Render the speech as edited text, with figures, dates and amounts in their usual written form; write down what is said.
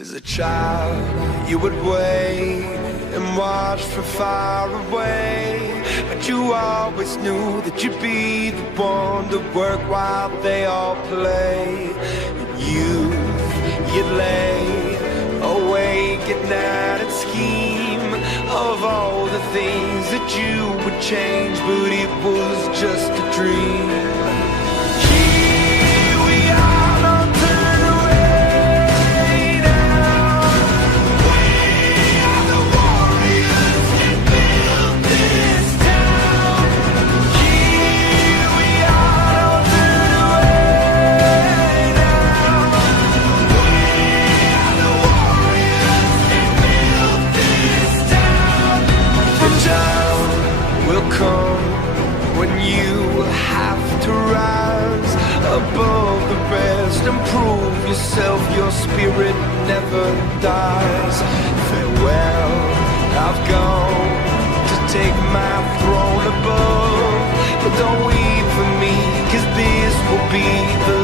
As a child, you would wait and watch from far away, but you always knew that you'd be the one to work while they all play. And you'd lay awake at night and scheme of all the things that you would change, but it was just a dream. When you have to rise above the rest and prove yourself, your spirit never dies. Farewell, I've gone to take my throne above, but don't weep for me, 'cause this will be the